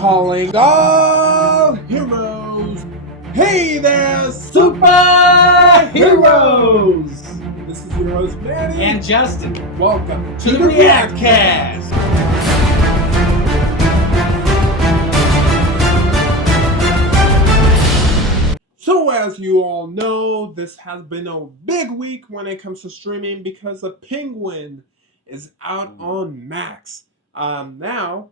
Calling all heroes. Hey there, superheroes! This is your host, Manny and Justin. Welcome to the React Cast. So as you all know, this has been a big week when it comes to streaming because The Penguin is out on Max. Now,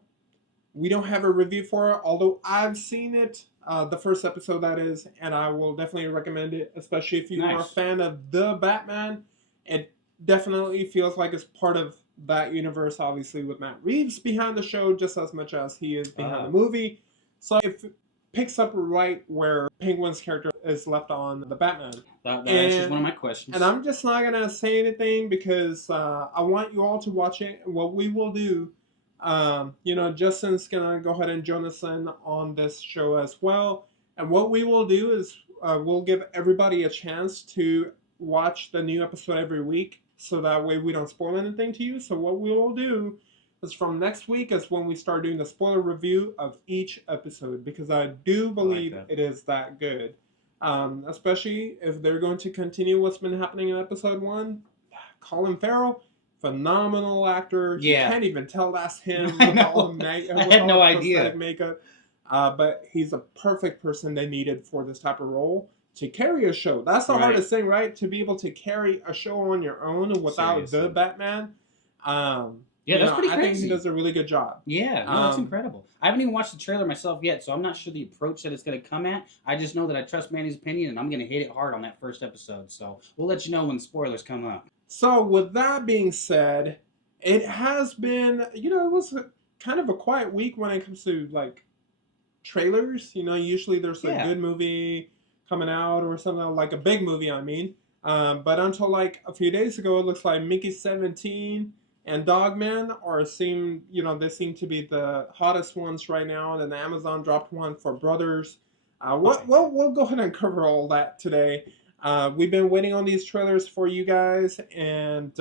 we don't have a review for it, although I've seen it, the first episode that is, and I will definitely recommend it, especially if you are a fan of the Batman. It definitely feels like it's part of that universe, obviously, with Matt Reeves behind the show just as much as he is behind the movie. So it picks up right where Penguin's character is left on the Batman. That answers one of my questions. And I'm just not going to say anything because I want you all to watch it. And what we will do, Justin's going to go ahead and join us in on this show as well. And what we will do is we'll give everybody a chance to watch the new episode every week. So that way we don't spoil anything to you. So what we will do is from next week is when we start doing the spoiler review of each episode. Because I do believe it is that good. Especially if they're going to continue what's been happening in episode 1. Colin Farrell, phenomenal actor. You can't even tell that's him. I had no idea. Makeup. But he's a perfect person they needed for this type of role to carry a show. That's the hardest thing, right? To be able to carry a show on your own without the Batman. That's pretty crazy. I think he does a really good job. Yeah, no, that's incredible. I haven't even watched the trailer myself yet, so I'm not sure the approach that it's going to come at. I just know that I trust Manny's opinion, and I'm going to hit it hard on that first episode. So we'll let you know when spoilers come up. So with that being said, it has been, it was kind of a quiet week when it comes to, trailers. Usually there's a good movie coming out or something, like a big movie, I mean. But until, a few days ago, it looks like Mickey 17 and Dogman they seem to be the hottest ones right now. And then Amazon dropped one for Brothers. We'll go ahead and cover all that today. We've been waiting on these trailers for you guys, and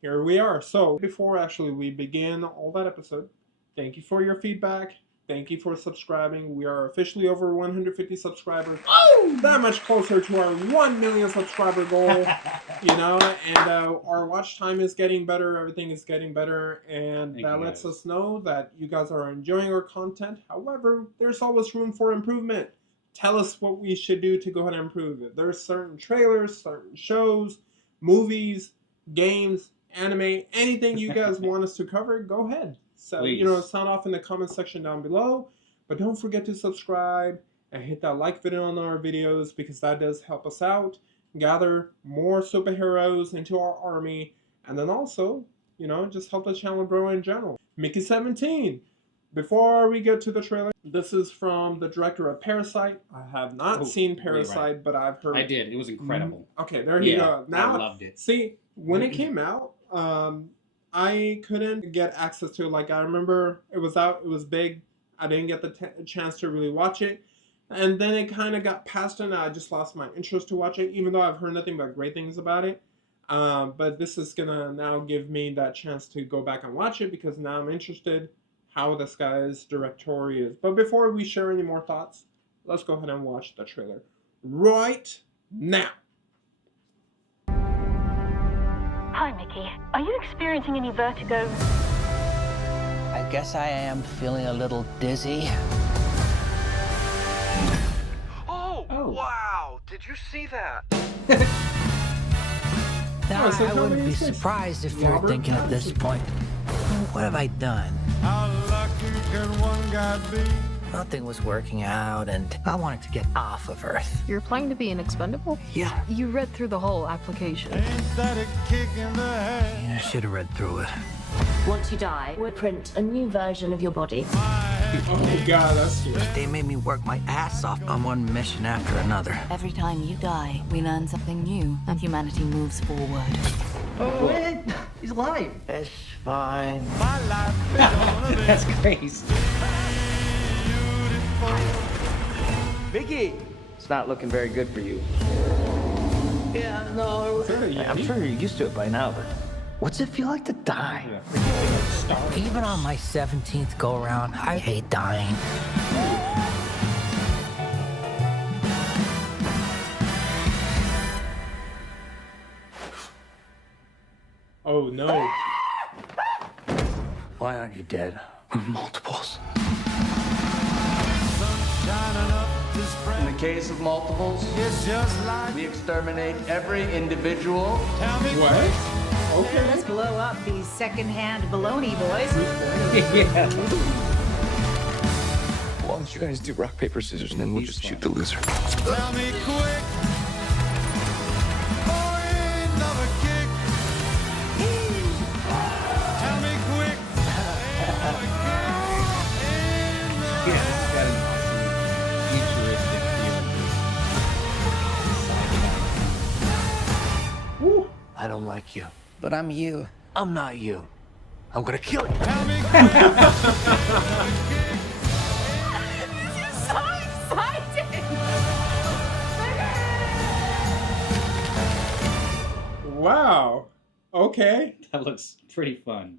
here we are. So before actually we begin all that episode, thank you for your feedback. Thank you for subscribing. We are officially over 150 subscribers. Oh, that much closer to our 1 million subscriber goal. And our watch time is getting better. Everything is getting better, and that lets us know that you guys are enjoying our content. However, there's always room for improvement. Tell us what we should do to go ahead and improve it. There's certain trailers, certain shows, movies, games, anime, anything you guys want us to cover, go ahead. So, sound off in the comment section down below. But don't forget to subscribe and hit that like button on our videos because that does help us out. Gather more superheroes into our army. And then also, just help the channel grow in general. Mickey 17. Before we get to the trailer, this is from the director of Parasite. I have not seen Parasite, but I've heard... I did. It was incredible. Okay, there you go. Now, I loved it. See, when it came out, I couldn't get access to it. I remember it was out, it was big. I didn't get the chance to really watch it. And then it kind of got past it, and I just lost my interest to watch it, even though I've heard nothing but great things about it. But this is going to now give me that chance to go back and watch it because now I'm interested how this guy's directory is. But before we share any more thoughts, let's go ahead and watch the trailer right now. Hi, Mickey. Are you experiencing any vertigo? I guess I am feeling a little dizzy. Oh, wow! Did you see that? Now, I wouldn't be surprised if you're thinking at this point, what have I done? How lucky can one guy be? Nothing was working out, and I wanted to get off of Earth. You're applying to be an expendable? Yeah. You read through the whole application. Ain't that a kick in the head? I should have read through it. Once you die, we'll print a new version of your body. Oh God, that's cute. They made me work my ass off on one mission after another. Every time you die, we learn something new, and humanity moves forward. Oh, wait! He's alive! It's fine. My life is gonna be That's crazy. Mickey, it's not looking very good for you. Yeah, no, I'm sure you're used to it by now, but What's it feel like to die? Even on my 17th go-around, I hate dying. Oh no. Why aren't you dead? Multiples. In the case of multiples, It's just like we exterminate every individual. tell me What? Okay. Let's blow up these secondhand baloney boys. Yeah. Why don't you guys do rock, paper, scissors, and then we'll just shoot the loser. Tell me quick. Oh, ain't another kick. Tell me quick. Ain't another kick. Ain't another Yeah, it's got an awesome futuristic feel. Woo. I don't like you. But I'm you. I'm not you. I'm gonna kill you. Tell me quick. This is so exciting! Wow. Okay. That looks pretty fun.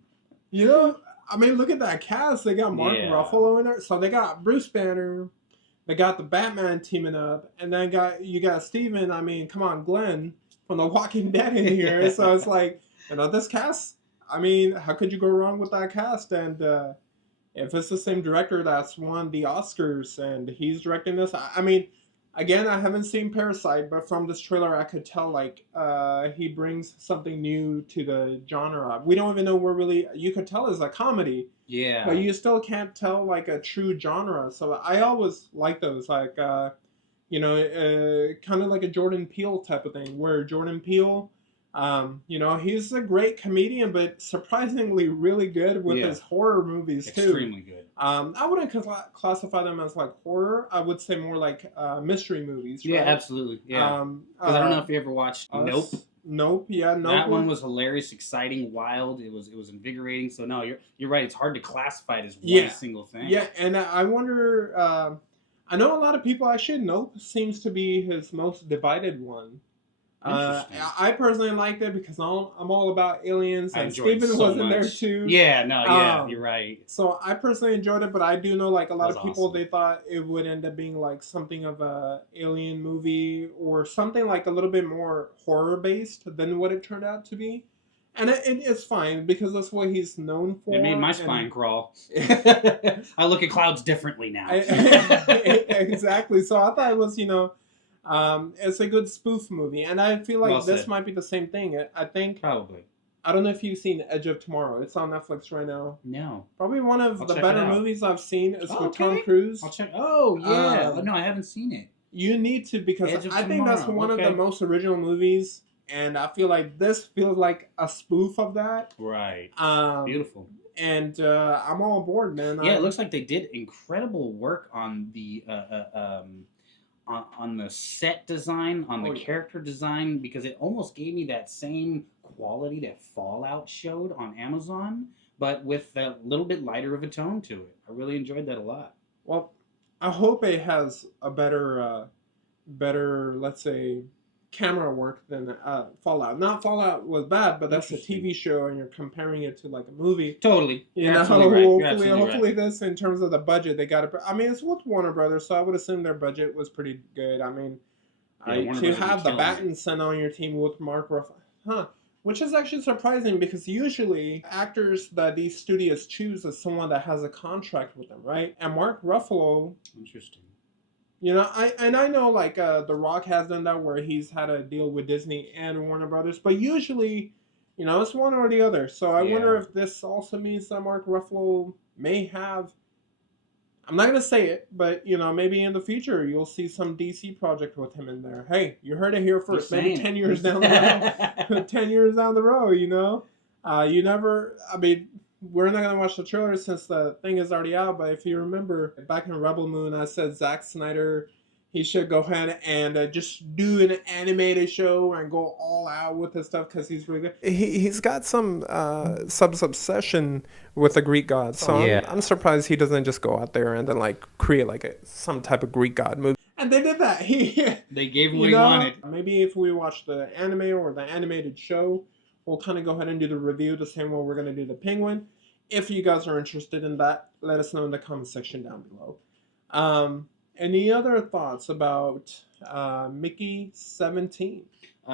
You know, I mean, look at that cast. They got Mark Yeah. Ruffalo in there. So they got Bruce Banner. They got the Batman teaming up. And then you got Steven, I mean, come on, Glenn from The Walking Dead in here. So it's like, you know, this cast, I mean, how could you go wrong with that cast? And if it's the same director that's won the Oscars and he's directing this, I mean, again, I haven't seen Parasite, but from this trailer, I could tell, like, he brings something new to the genre. We don't even know where really, you could tell it's a comedy, Yeah. but you still can't tell, like, a true genre. So I always like those, like, you know, kind of like a Jordan Peele type of thing, where Jordan Peele, you know, he's a great comedian, but surprisingly really good with his horror movies, too. Extremely good. I wouldn't classify them as like horror. I would say more like mystery movies. Right? Yeah, absolutely. Yeah. Because I don't know if you ever watched Nope. Nope. Yeah, Nope. That one was hilarious, exciting, wild. It was invigorating. So no, you're right. It's hard to classify it as one single thing. Yeah, and I wonder. I know a lot of people actually. Nope seems to be his most divided one. I personally liked it because I'm all about aliens, and Steven was in there too. Yeah, no, yeah, you're right. So I personally enjoyed it, but I do know like a lot of people awesome. they thought it would end up being like something of a alien movie or something like a little bit more horror based than what it turned out to be. And it's fine because that's what he's known for. It made my spine crawl. I look at clouds differently now. Exactly. So I thought it was, you know, it's a good spoof movie, and I feel like this might be the same thing. I think probably. I don't know if you've seen Edge of Tomorrow. It's on Netflix right now. No. Probably one of the better movies I've seen is with Tom Cruise. I'll check. Oh yeah. No, I haven't seen it. You need to because I think that's one of the most original movies, and I feel like this feels like a spoof of that. Right. Beautiful. And I'm all aboard, man. Yeah, it looks like they did incredible work on the on the set design, on the character design, because it almost gave me that same quality that Fallout showed on Amazon, but with a little bit lighter of a tone to it. I really enjoyed that a lot. Well, I hope it has a better, let's say, camera work than Fallout. Not Fallout was bad, but that's a TV show, and you're comparing it to like a movie. Totally. You know, hopefully this in terms of the budget, they got it. I mean, it's with Warner Brothers, so I would assume their budget was pretty good. I mean, to have the Battinson on your team with Mark Ruffalo, which is actually surprising because usually actors that these studios choose is someone that has a contract with them, right? And Mark Ruffalo, interesting. You know, I know like The Rock has done that where he's had a deal with Disney and Warner Brothers, but usually, you know, it's one or the other. So I wonder if this also means that Mark Ruffalo may have, I'm not going to say it, but, you know, maybe in the future you'll see some DC project with him in there. Hey, you heard it here first. Maybe 10 years down the road. 10 years down the road, you know? You never, I mean, we're not going to watch the trailer since the thing is already out, but if you remember, back in Rebel Moon, I said Zack Snyder, he should go ahead and just do an animated show and go all out with his stuff because he's really good. He's got some obsession with the Greek gods, so I'm surprised he doesn't just go out there and then like create like some type of Greek god movie. And they did that. They gave him what he wanted. Maybe if we watch the anime or the animated show, we'll kind of go ahead and do the review the same way we're going to do the Penguin. If you guys are interested in that, let us know in the comment section down below. Any other thoughts about Mickey 17?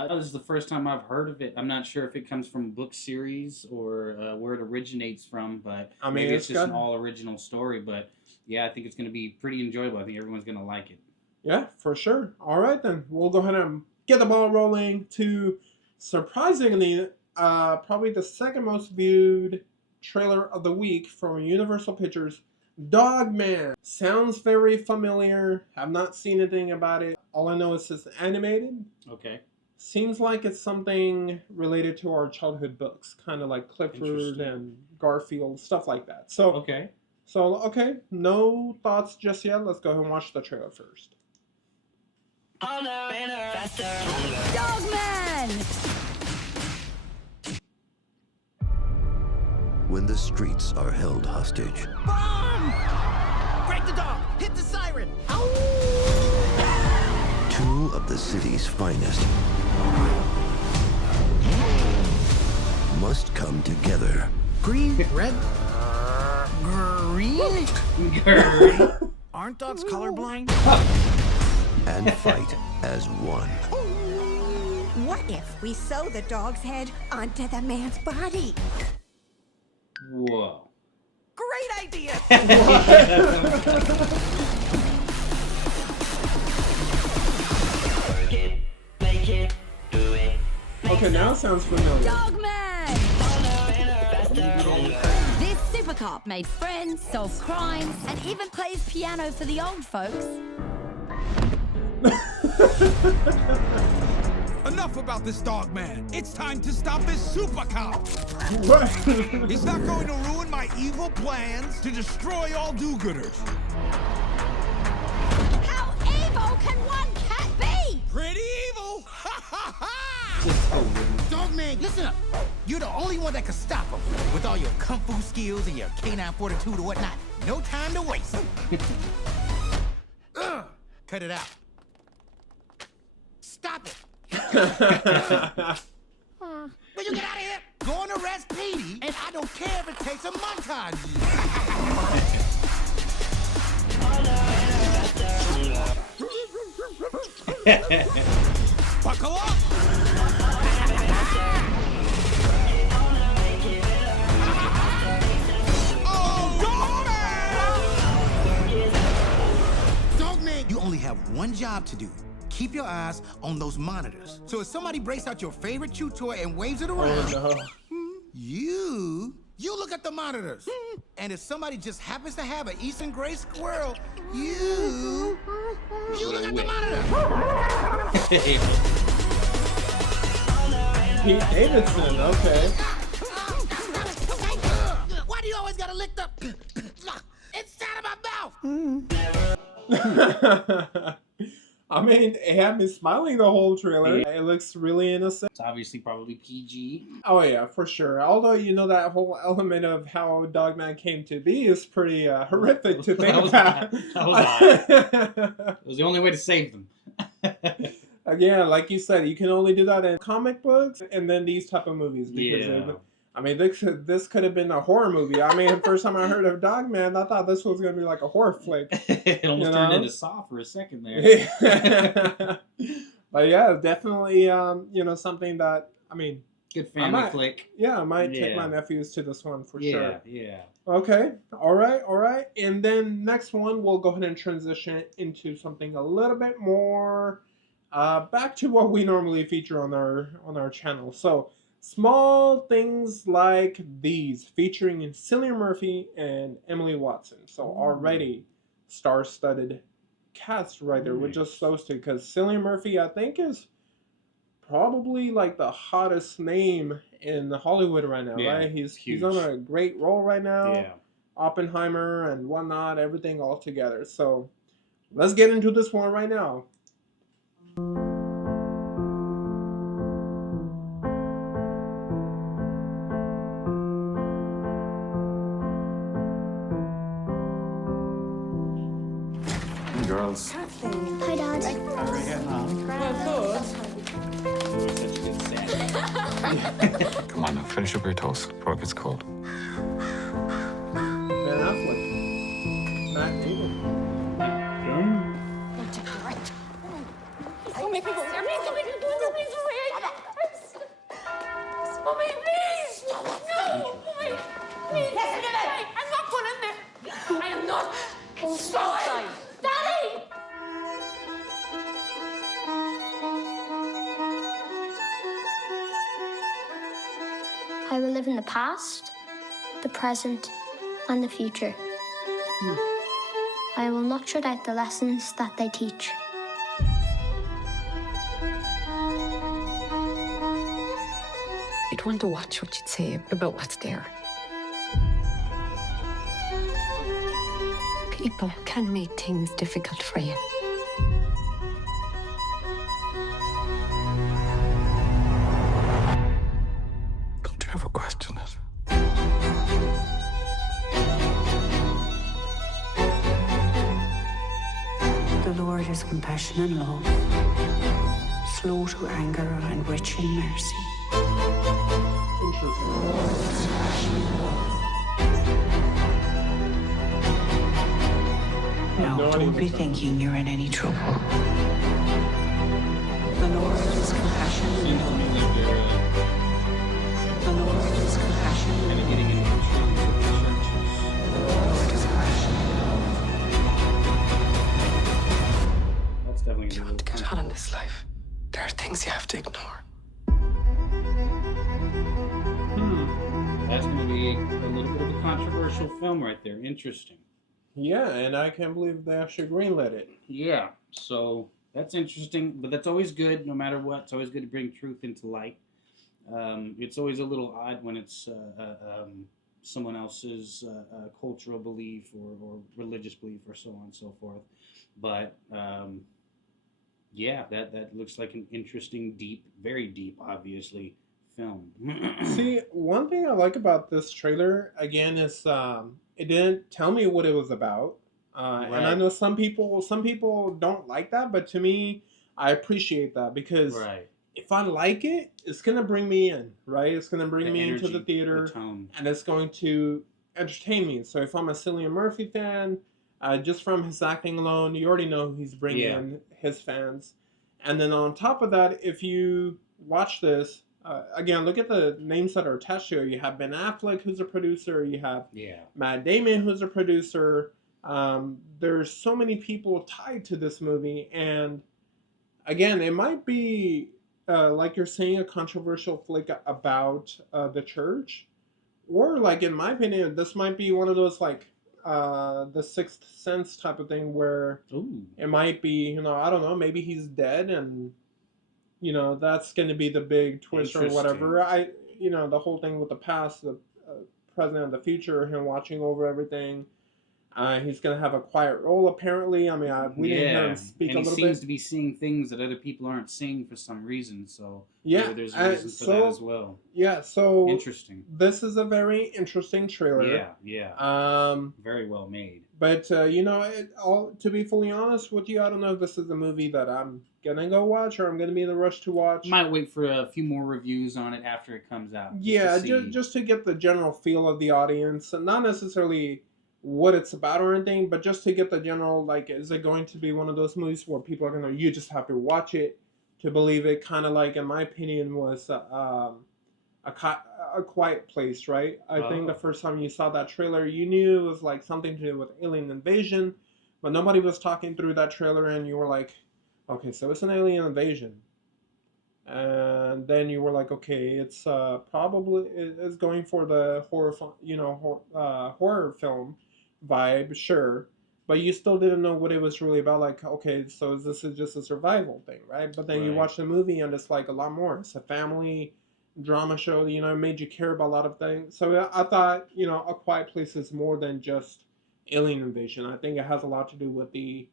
This is the first time I've heard of it. I'm not sure if it comes from a book series or where it originates from, but I mean, maybe it's just an all-original story. But yeah, I think it's going to be pretty enjoyable. I think everyone's going to like it. Yeah, for sure. All right, then. We'll go ahead and get the ball rolling to, surprisingly, probably the second most viewed trailer of the week from Universal Pictures, Dogman. Sounds very familiar. I've not seen anything about it. All I know is it's animated. Okay. Seems like it's something related to our childhood books, kind of like Clifford and Garfield, stuff like that. So okay. Okay, no thoughts just yet. Let's go ahead and watch the trailer first. Dogman! When the streets are held hostage. Bomb! Break the dog! Hit the siren! Two of the city's finest must come together. Green, red, green? Aren't dogs colorblind? And fight as one. What if we sew the dog's head onto the man's body? Whoa. Great idea! Okay, now it sounds familiar. Dogman! This supercop made friends, solves crimes, and even plays piano for the old folks. Enough about this Dogman. It's time to stop this super cop. He's not going to ruin my evil plans to destroy all do-gooders. How evil can one cat be? Pretty evil. Dogman, listen up. You're the only one that can stop him. With all your kung fu skills and your canine fortitude or whatnot. No time to waste. Cut it out. Stop it. Will you get out of here? Go and arrest Petey, and I don't care if it takes a montage. Buckle up. Dogman, you only have one job to do. Keep your eyes on those monitors. So if somebody breaks out your favorite chew toy and waves it around, you look at the monitors. And if somebody just happens to have an Eastern Gray squirrel, you look at the monitor. Pete Davidson, okay. Why do you always gotta lick the inside of my mouth? I mean, it had me smiling the whole trailer. It looks really innocent. It's obviously probably PG. Oh yeah, for sure. Although, you know, that whole element of how Dogman came to be is pretty horrific to think about. That was odd. It was the only way to save them. Again, like you said, you can only do that in comic books and then these type of movies. Because I mean, this could have been a horror movie. I mean, the first time I heard of Dogman, I thought this was going to be like a horror flick. It almost turned into Saw for a second there. But yeah, definitely, you know, something that, I mean... Good family flick. Yeah, I might take my nephews to this one for sure. Yeah. Okay, all right. And then next one, we'll go ahead and transition into something a little bit more back to what we normally feature on our channel. So... Small things like these, featuring Cillian Murphy and Emily Watson. So already star-studded cast right there with just those two. Because Cillian Murphy, I think, is probably like the hottest name in Hollywood right now, right? He's on a great role right now. Yeah. Oppenheimer and whatnot, everything all together. So let's get into this one right now. Girls. Hi, Dad. How are you getting on? You're such a good sad. Come on now, finish up your toast before it gets cold. Man, Affleck. Matt Damon. Mommy, please. Mommy, please. No, mommy. Please. Listen to me. I'm not going in there. I am not. Sorry. Daddy. I will live in the past, the present, and the future. I will not shut out the lessons that they teach. You'd want to watch what you'd say about what's there. People can make things difficult for you. Don't you ever question it? The Lord is compassion and love, slow to anger and rich in mercy. Now, don't be thinking you're in any trouble. The Lord is compassion and love. The Lord is compassion and love. The Lord is compassion and love. That's definitely You want to get on in this life. There are things you have to ignore. That's going to be a little bit of a controversial film right there. Interesting. Yeah, and I can't believe they actually greenlit it. Yeah, so that's interesting, but that's always good, no matter what. It's always good to bring truth into light. It's always a little odd when it's someone else's cultural belief or religious belief or so on and so forth. But yeah, that looks like an interesting, deep, very deep, obviously, film. See, one thing I like about this trailer, again, is it didn't tell me what it was about. And I know some people don't like that, but to me, I appreciate that because if I like it, it's going to bring me in, right? It's going to bring me into the theater, and it's going to entertain me. So if I'm a Cillian Murphy fan, just from his acting alone, you already know he's bringing in his fans. And then on top of that, if you watch this, again, look at the names that are attached to it. You have Ben Affleck, who's a producer. You have Matt Damon, who's a producer. There's so many people tied to this movie. And again, it might be, like you're saying, a controversial flick about the church. Or, like, in my opinion, this might be one of those, like, the Sixth Sense type of thing where it might be, I don't know, maybe he's dead and... that's going to be the big twist or whatever. The whole thing with the past, the present, and the future, him watching over everything. He's going to have a quiet role, apparently. I mean, we didn't hear him speak a little bit. And he seems to be seeing things that other people aren't seeing for some reason. So maybe there's reasons for that as well. Yeah, so interesting. This is a very interesting trailer. Yeah. Very well made. But to be fully honest with you, I don't know if this is a movie that I'm gonna go watch or I'm gonna be in a rush to watch. Might wait for a few more reviews on it after it comes out. Just to get the general feel of the audience, and not necessarily what it's about or anything, but just to get the general, like, is it going to be one of those movies where people are you just have to watch it to believe it, kind of like, in my opinion, was a Quiet Place, right? I think the first time you saw that trailer, you knew it was like something to do with alien invasion, but nobody was talking through that trailer, and you were like, okay, so it's an alien invasion. And then you were like, okay, it's probably it's going for the horror film vibe, sure, but you still didn't know what it was really about. Like, okay, so this is just a survival thing, right? But then you watch the movie and it's like a lot more. It's a family drama show, it made you care about a lot of things. So I thought, A Quiet Place is more than just alien invasion. I think it has a lot to do with the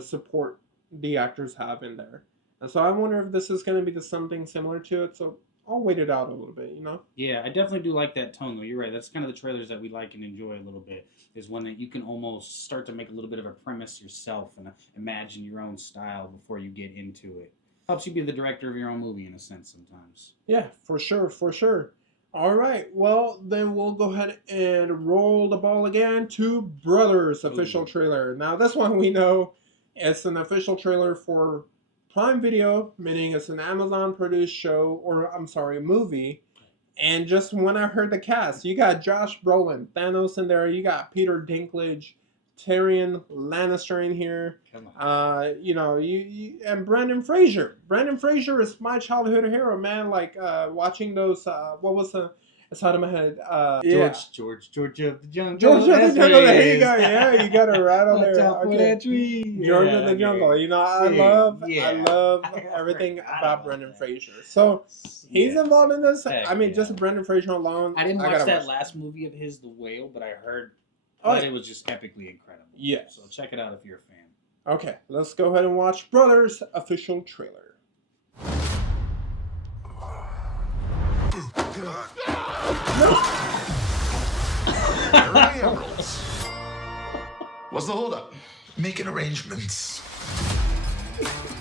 support the actors have in there. And so I wonder if this is going to be something similar to it. So I'll wait it out a little bit, Yeah, I definitely do like that tone, though. You're right. That's kind of the trailers that we like and enjoy a little bit, is one that you can almost start to make a little bit of a premise yourself and imagine your own style before you get into it. Helps you be the director of your own movie in a sense sometimes. Yeah, for sure, for sure. All right, well, then we'll go ahead and roll the ball again to Brothers official trailer. Now, this one we know it's an official trailer for Prime Video, meaning it's an Amazon-produced show, or I'm sorry, movie. And just when I heard the cast, you got Josh Brolin, Thanos in there, you got Peter Dinklage, Tyrion Lannister in here. You know, and Brendan Fraser. Brendan Fraser is my childhood hero, man. Like watching those. What was the? It's out of my head. George of the Jungle. George of the Jungle. There you go. Yeah, you got it right on there. Okay. That tree. George of the Jungle. You know, I love everything about Brendan Fraser. So he's involved in this. I mean, just Brendan Fraser alone. I didn't watch that last movie of his, The Whale, but I heard. But it was just epically incredible. Yeah. So check it out if you're a fan. Okay, let's go ahead and watch Brothers official trailer. What's the holdup? Making arrangements.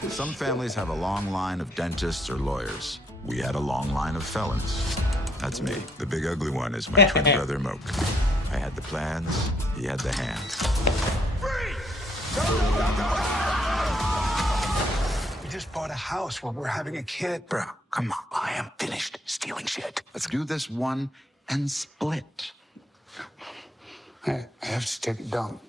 Some families have a long line of dentists or lawyers. We had a long line of felons. That's me. The big ugly one is my twin brother, Moke. I had the plans, he had the hands. We just bought a house where we're having a kid. Bro, come on. I am finished stealing shit. Let's do this one and split. I have to take a dump.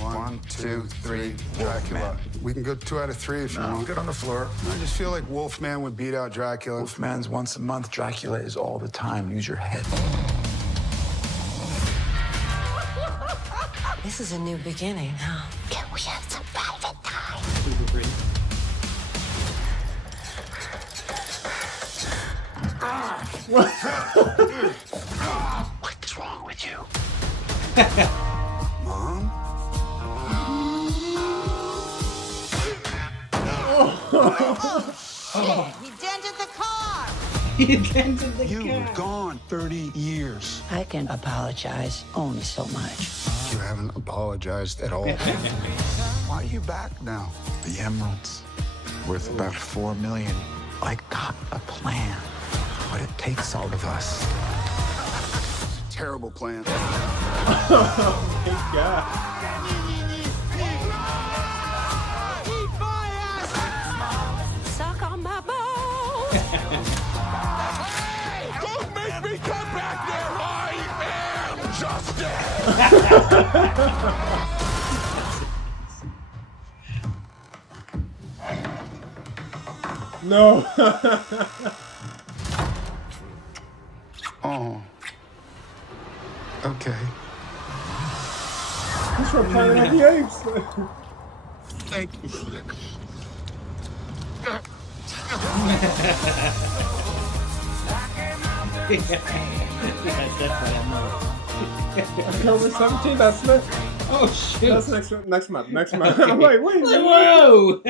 1, 2, 3, Dracula. We can go 2 out of 3 if you want. Get on the floor. I just feel like Wolfman would beat out Dracula. Wolfman's once a month. Dracula is all the time. Use your head. This is a new beginning, huh? Can we have some private time? Super pretty. What's wrong with you? Mom? He dented the car! He dented the You car. were gone 30 years. I can apologize only so much. You haven't apologized at all. Why are you back now? The emeralds, worth about $4 million. I got a plan, but it takes all of us. Terrible plan. Oh my God. Suck on my balls! Don't make me come back there! I am Justin! No. Oh. Okay. He's from Planet of the Apes. Thank you. October 17th, that's next. Oh, shoot. That's next month. I'm like, wait. Whoa!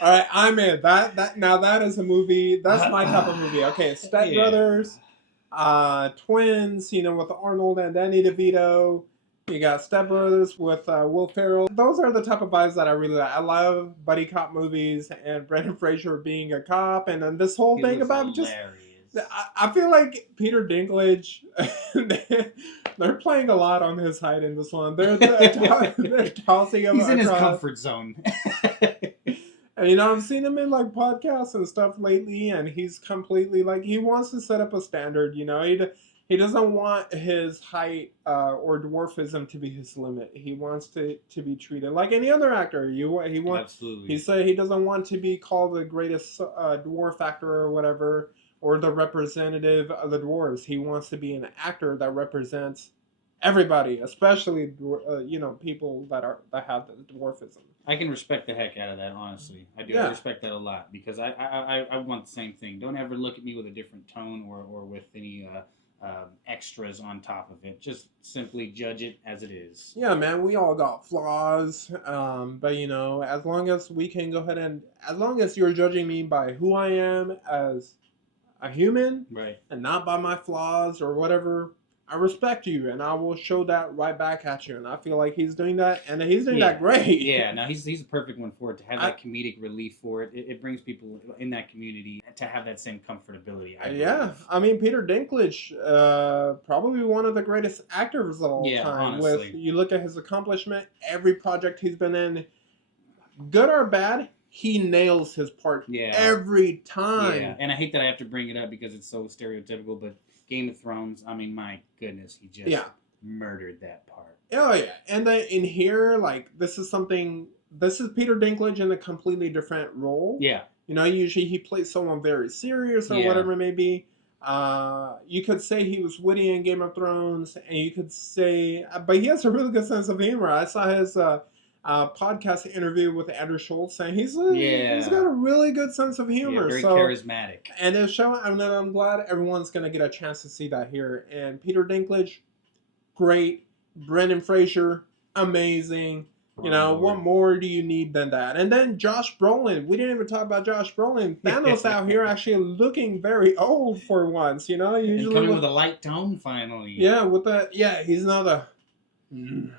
All right, I'm in. Now that is a movie. That's my type of movie. Okay, Step Brothers, Twins, you know, with Arnold and Danny DeVito. You got Step Brothers with Will Ferrell. Those are the type of vibes that I really like. I love buddy cop movies and Brendan Fraser being a cop, and then this whole thing about just. I feel like Peter Dinklage, they're playing a lot on his height in this one. They're tossing him. He's in his comfort zone. And, you know, I've seen him in, like, podcasts and stuff lately, and he's completely, like, he wants to set up a standard, you know? He doesn't want his height or dwarfism to be his limit. He wants to be treated like any other actor. Absolutely. He said he doesn't want to be called the greatest dwarf actor or whatever, or the representative of the dwarves. He wants to be an actor that represents everybody, especially, you know, people that have the dwarfism. I can respect the heck out of that, honestly. I do. Yeah. I respect that a lot because I want the same thing. Don't ever look at me with a different tone or with any extras on top of it. Just simply judge it as it is. Yeah, man, we all got flaws. But, you know, as long as we can go ahead and, as long as you're judging me by who I am as a human, right, and not by my flaws or whatever, I respect you, and I will show that right back at you. And I feel like he's doing that, and he's doing that great. Yeah, no, he's a perfect one for it, to have that comedic relief for it. It brings people in that community to have that same comfortability. I mean, Peter Dinklage, probably one of the greatest actors of all time. Honestly. With you look at his accomplishment, every project he's been in, good or bad, he nails his part every time. Yeah, and I hate that I have to bring it up because it's so stereotypical, but Game of Thrones, I mean, my goodness, he just murdered that part. Oh, yeah. And then in here, like, this is Peter Dinklage in a completely different role. Yeah. You know, usually he plays someone very serious or whatever it may be. You could say he was witty in Game of Thrones, and you could say, but he has a really good sense of humor. I saw his podcast interview with Andrew Schultz, and he's got a really good sense of humor. Yeah, very charismatic. And it's showing, I'm glad everyone's going to get a chance to see that here. And Peter Dinklage, great. Brendan Fraser, amazing. You know, what more do you need than that? And then Josh Brolin. We didn't even talk about Josh Brolin. Thanos out here actually looking very old for once, you know? Usually coming with a light tone finally. Yeah, with that. Yeah, he's not a... no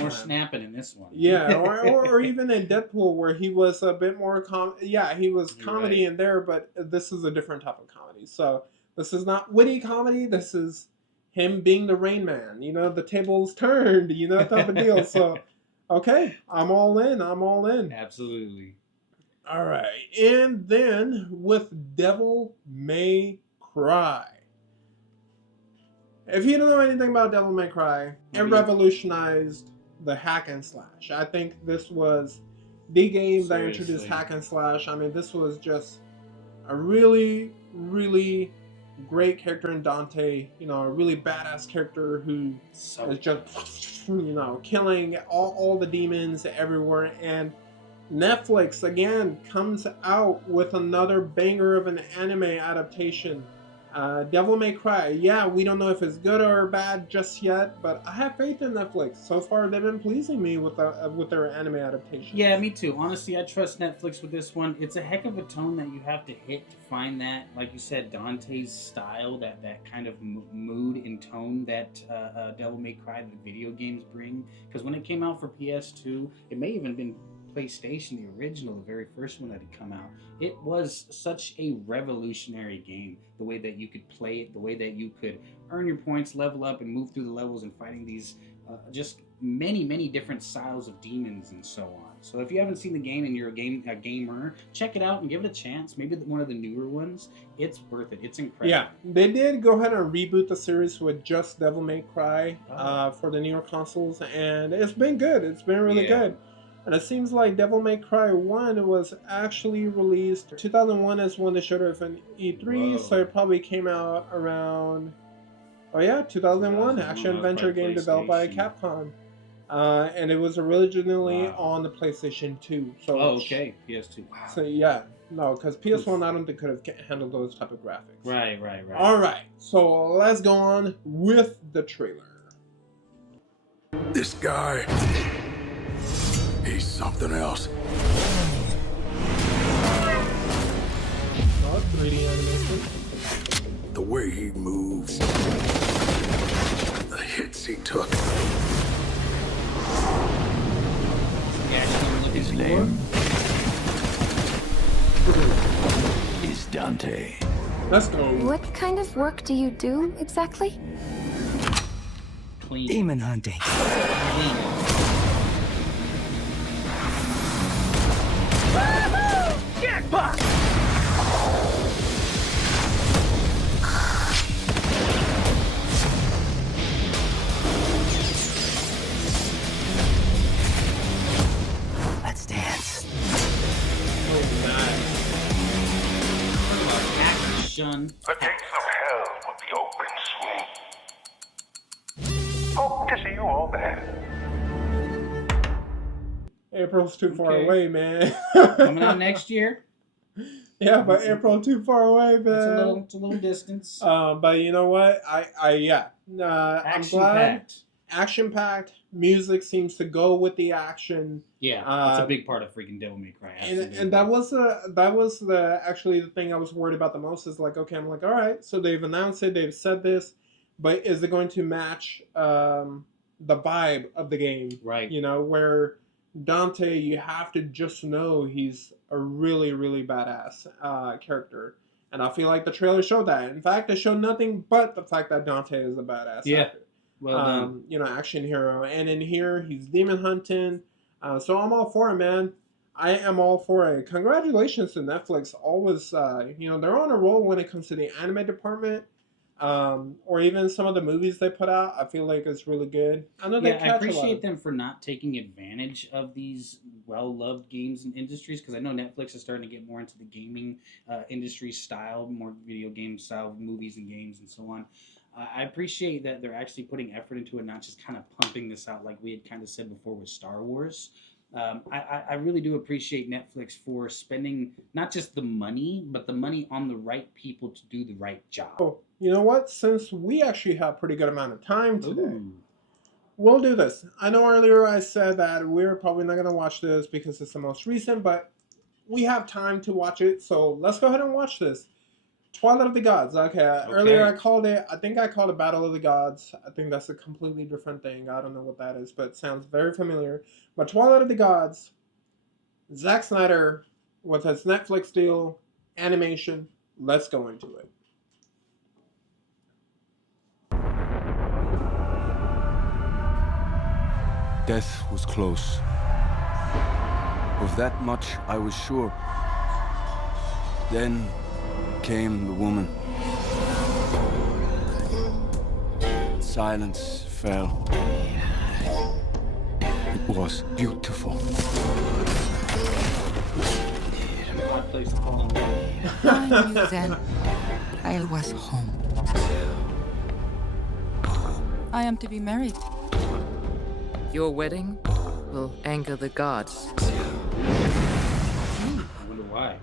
more snapping in this one. Yeah, or even in Deadpool where he was a bit more he was comedy in there, but this is a different type of comedy. So this is not witty comedy. This is him being the Rain Man. You know, the tables turned. You know, type of deal. So okay, I'm all in. Absolutely. All right, and then with Devil May Cry. If you don't know anything about Devil May Cry, it revolutionized the hack and slash. I think this was the game that introduced hack and slash. I mean, this was just a really, really great character in Dante. You know, a really badass character who is just, you know, killing all the demons everywhere. And Netflix, again, comes out with another banger of an anime adaptation. Devil May Cry. Yeah, we don't know if it's good or bad just yet, but I have faith in Netflix. So far, they've been pleasing me with their anime adaptation. Yeah, me too. Honestly, I trust Netflix with this one. It's a heck of a tone that you have to hit to find that, like you said, Dante's style, that kind of mood and tone that Devil May Cry, the video games bring. Because when it came out for PS2, it may even been PlayStation, the original, the very first one that had come out. It was such a revolutionary game. The way that you could play it, the way that you could earn your points, level up, and move through the levels and fighting these just many different styles of demons and so on. So if you haven't seen the game and you're a gamer, check it out and give it a chance. Maybe one of the newer ones. It's worth it. It's incredible. Yeah, they did go ahead and reboot the series with just Devil May Cry for the newer consoles, and it's been good. It's been really good. And it seems like Devil May Cry 1 was actually released. 2001 is when they showed it in E3, so it probably came out around... 2001. Action-adventure game developed by Capcom. And it was originally on the PlayStation 2. So PS2. Wow. So yeah, no, because PS1 I don't think could have handled those type of graphics. Right. All right, so let's go on with the trailer. This guy... he's something else. 3D animation. The way he moves. The hits he took. His name is Dante. Let's go. What kind of work do you do exactly? Demon hunting. Jackpot! Let's dance. Action. The gates of hell will be open soon. Hope to see you all there. April's too far away, man. Coming out next year. Yeah, but April too far away, man. It's a little distance. But you know what? I'm glad. Action-packed. Music seems to go with the action. Yeah, that's a big part of freaking Devil May Cry. And that was the thing I was worried about the most. Is like, okay, I'm like, all right, so they've announced it, they've said this, but is it going to match the vibe of the game? Right. You know, where Dante, you have to just know he's a really, really badass character. And I feel like the trailer showed that. In fact, it showed nothing but the fact that Dante is a badass actor. Well done. You know, action hero. And in here, he's demon hunting. So I'm all for it, man. I am all for it. Congratulations to Netflix. Always, you know, they're on a roll when it comes to the anime department. Or even some of the movies they put out. I feel like it's really good. I know they catch I appreciate them for not taking advantage of these well-loved games and industries, because I know Netflix is starting to get more into the gaming industry style, more video game style movies and games and so on. I appreciate that they're actually putting effort into it, not just kind of pumping this out like we had kind of said before with Star Wars. I really do appreciate Netflix for spending not just the money, but the money on the right people to do the right job. Oh, you know what? Since we actually have a pretty good amount of time today, we'll do this. I know earlier I said that we're probably not going to watch this because it's the most recent, but we have time to watch it, so let's go ahead and watch this. Twilight of the Gods. Okay. Earlier I called it, I think I called it Battle of the Gods. I think that's a completely different thing. I don't know what that is, but it sounds very familiar. But Twilight of the Gods, Zack Snyder with his Netflix deal, animation. Let's go into it. Death was close. Of that much I was sure. Then came the woman. Silence fell. It was beautiful. I knew then I was home. I am to be married. Your wedding will anger the gods. I wonder why.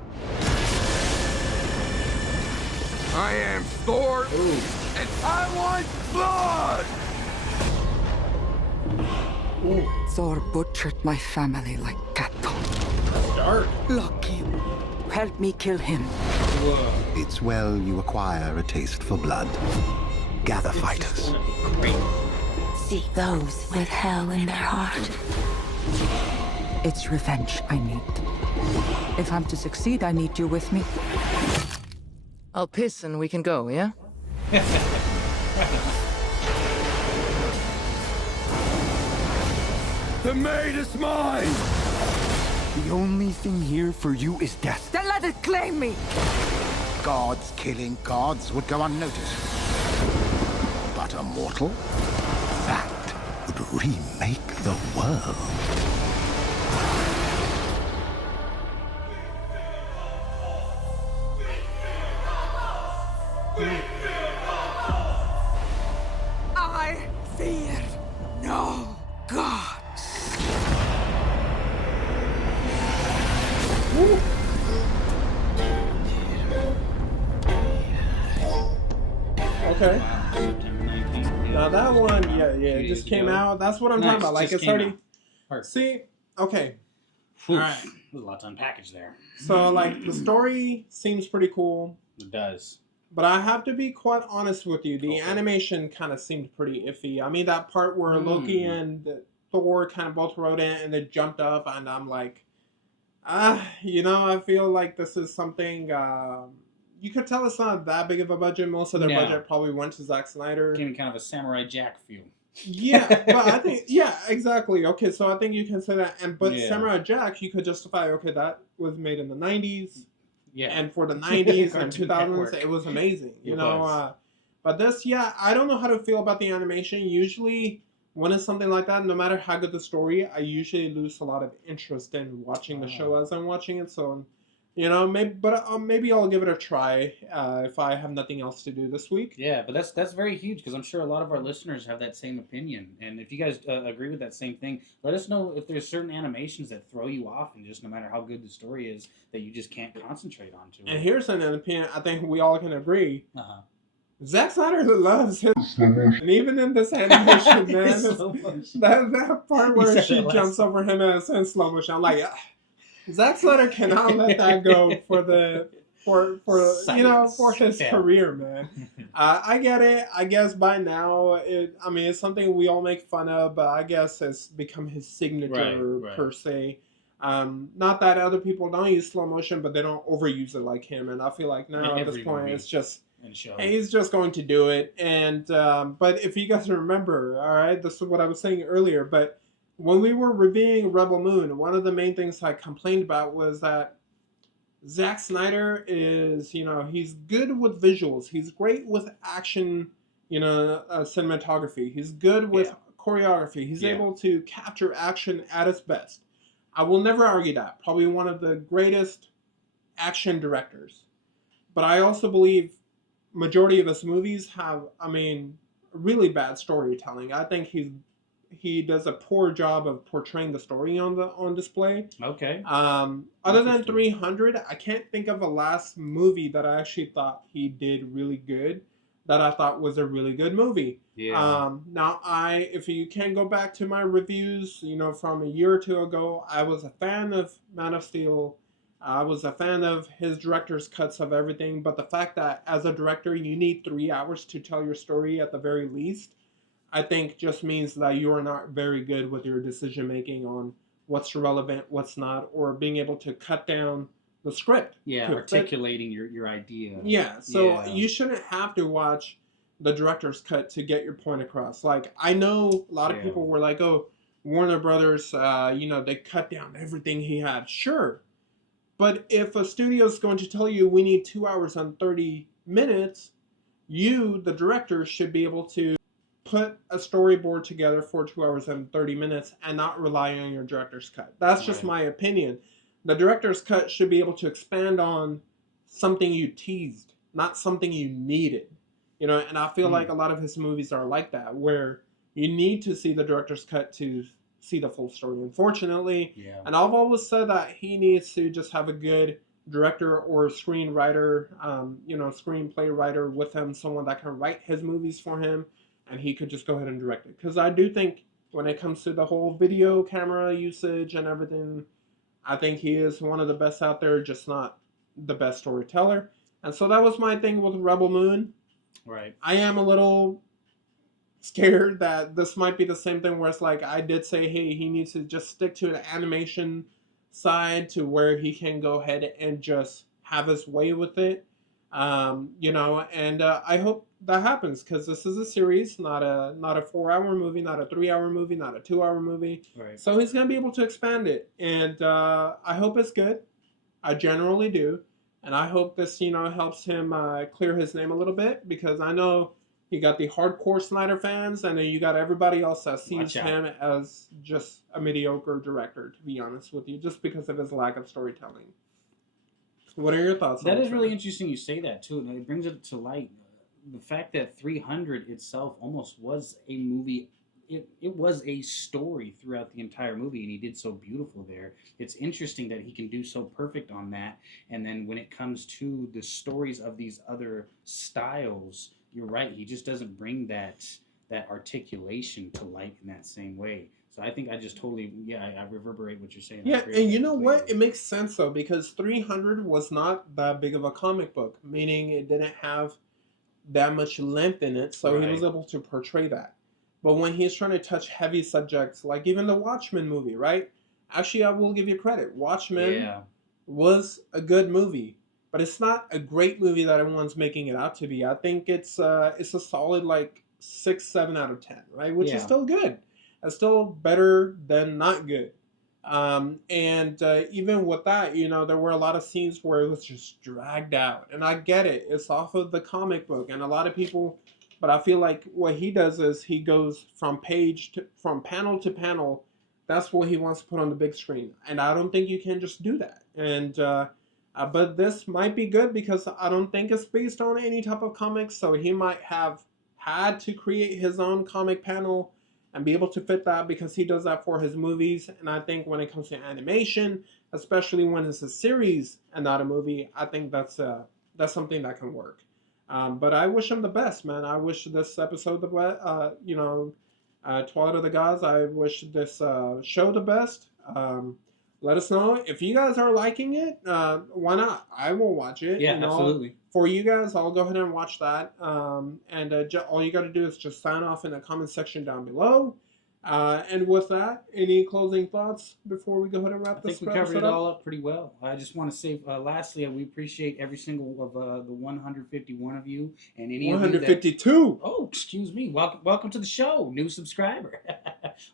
I am Thor, and I want blood! Thor butchered my family like cattle. That's dark. Loki, help me kill him. Whoa. It's well you acquire a taste for blood. Gather fighters. Seek those with hell in their heart. It's revenge I need. If I'm to succeed, I need you with me. I'll piss and we can go, yeah? The maid is mine! The only thing here for you is death. Then let it claim me! Gods killing gods would go unnoticed. But a mortal? That would remake the world. I fear no gods. Okay. Now that one, it just came out. That's what I'm talking about. Like, it's already... See? Okay. All right. There's a lot to unpackage there. So, like, the story seems pretty cool. It does. But I have to be quite honest with you. The animation kind of seemed pretty iffy. I mean, that part where Loki and Thor kind of both rode in and they jumped up, and I'm like, you know, I feel like this is something... you could tell it's not that big of a budget. Most of their budget probably went to Zack Snyder. Gave me kind of a Samurai Jack feel. Yeah, but I think, exactly. Okay, so I think you can say that. But Samurai Jack, you could justify, okay, that was made in the 90s. Yeah. And for the 90s and 2000s, it was amazing. You know, but this, I don't know how to feel about the animation. Usually, when it's something like that, no matter how good the story, I usually lose a lot of interest in watching the show as I'm watching it. So, you know, maybe I'll give it a try if I have nothing else to do this week. Yeah, but that's very huge because I'm sure a lot of our listeners have that same opinion. And if you guys agree with that same thing, let us know if there's certain animations that throw you off and just no matter how good the story is, that you just can't concentrate on to it. And here's an opinion I think we all can agree. Zack Snyder loves his slow motion. And even in this animation, man, that part where she jumps over him and it's in slow motion, I'm like, Zack Snyder cannot let that go for the for for his career, man. I get it. I guess by now, it's something we all make fun of, but I guess it's become his signature per se. Not that other people don't use slow motion, but they don't overuse it like him. And I feel like now at this point, it's just he's just going to do it. And but if you guys remember, all right, this is what I was saying earlier. But when we were reviewing Rebel Moon, one of the main things I complained about was that Zack Snyder is, he's good with visuals. He's great with action, cinematography. He's good with choreography. He's able to capture action at its best. I will never argue that. Probably one of the greatest action directors. But I also believe majority of his movies have, really bad storytelling. I think he does a poor job of portraying the story on display. Okay. Other than 300, I can't think of a last movie that I actually thought he did really good, that I thought was a really good movie. Yeah. Now, if you can go back to my reviews, from a year or two ago, I was a fan of Man of Steel. I was a fan of his director's cuts of everything, but the fact that as a director, you need 3 hours to tell your story at the very least, I think just means that you're not very good with your decision making on what's relevant, what's not, or being able to cut down the script. Yeah, articulating your idea. Yeah, so you shouldn't have to watch the director's cut to get your point across. Like, I know a lot of people were like, oh, Warner Brothers, they cut down everything he had. Sure. But if a studio is going to tell you we need 2 hours and 30 minutes, you, the director, should be able to put a storyboard together for 2 hours and 30 minutes and not rely on your director's cut. That's just my opinion. The director's cut should be able to expand on something you teased, not something you needed. And I feel like a lot of his movies are like that, where you need to see the director's cut to see the full story, unfortunately. And I've always said that he needs to just have a good director or screenwriter, screenplay writer with him, someone that can write his movies for him, and he could just go ahead and direct it. Because I do think when it comes to the whole video camera usage and everything, I think he is one of the best out there, just not the best storyteller. And so that was my thing with Rebel Moon. Right. I am a little scared that this might be the same thing where it's like, I did say, hey, he needs to just stick to an animation side to where he can go ahead and just have his way with it. And I hope that happens, because this is a series, not a 4-hour movie, not a 3-hour movie, not a 2-hour movie. Right. So he's gonna be able to expand it, and I hope it's good. I generally do, and I hope this helps him clear his name a little bit, because I know you got the hardcore Snyder fans, and then you got everybody else that sees him as just a mediocre director, to be honest with you, just because of his lack of storytelling. What are your thoughts on that? That is really interesting you say that, too. And it brings it to light. The fact that 300 itself almost was a movie. It was a story throughout the entire movie, and he did so beautiful there. It's interesting that he can do so perfect on that. And then when it comes to the stories of these other styles, you're right. He just doesn't bring that articulation to light in that same way. So I think I just totally, I reverberate what you're saying. Yeah, and you know what? It makes sense, though, because 300 was not that big of a comic book, meaning it didn't have that much length in it, so he was able to portray that. But when he's trying to touch heavy subjects, like even the Watchmen movie, right? Actually, I will give you credit. Watchmen was a good movie, but it's not a great movie that everyone's making it out to be. I think it's a solid, like, 6-7 out of 10, right? Which is still good. It's still better than not good. Even with that, there were a lot of scenes where it was just dragged out. And I get it. It's off of the comic book. And a lot of people, but I feel like what he does is he goes from panel to panel. That's what he wants to put on the big screen. And I don't think you can just do that. And, but this might be good because I don't think it's based on any type of comics. So he might have had to create his own comic panel and be able to fit that, because he does that for his movies. And I think when it comes to animation, especially when it's a series and not a movie, I think that's something that can work. But I wish him the best, man. I wish this episode the best. Twilight of the Gods. I wish this show the best. Let us know if you guys are liking it. Why not? I will watch it. Yeah, absolutely. For you guys, I'll go ahead and watch that. And all you got to do is just sign off in the comment section down below. And with that, any closing thoughts before we go ahead and wrap this episode up? I think we covered it all up pretty well. I just want to say, lastly, we appreciate every single of the 151 of you and any 152. Of you that, oh, excuse me. Welcome to the show, new subscriber.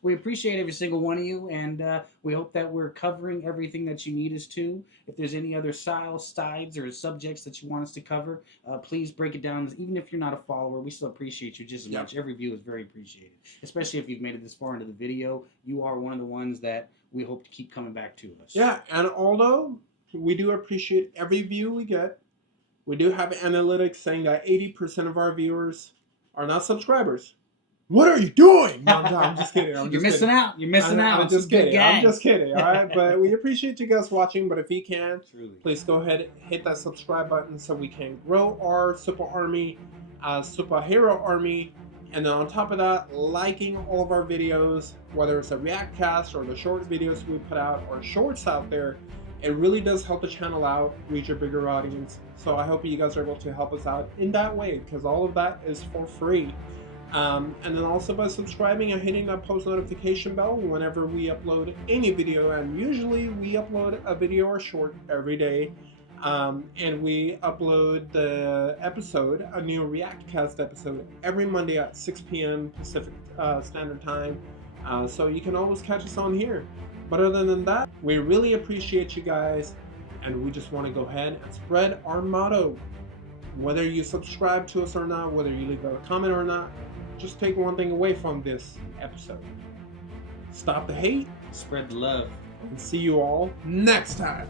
We appreciate every single one of you, and we hope that we're covering everything that you need us to. If there's any other styles, or subjects that you want us to cover, please break it down. Even if you're not a follower, we still appreciate you just as much. Every view is very appreciated, especially if you've made it this far into the video. You are one of the ones that we hope to keep coming back to us. Yeah, and although we do appreciate every view we get, we do have analytics saying that 80% of our viewers are not subscribers. What are you doing? No, I'm just kidding. You're missing out. You're missing out. I'm just kidding. I'm just kidding. All right, but we appreciate you guys watching. But if you can, please go ahead and hit that subscribe button so we can grow our super army, superhero army. And then on top of that, liking all of our videos, whether it's a react cast or the short videos we put out or shorts out there, it really does help the channel out, reach a bigger audience. So I hope you guys are able to help us out in that way, because all of that is for free. And then also by subscribing and hitting that post notification bell whenever we upload any video. And usually we upload a video or short every day. And we upload the episode, a new Reactcast episode, every Monday at 6 p.m. Pacific Standard Time. So you can always catch us on here. But other than that, we really appreciate you guys. And we just want to go ahead and spread our motto. Whether you subscribe to us or not, whether you leave a comment or not, just take one thing away from this episode. Stop the hate. Spread the love. And see you all next time.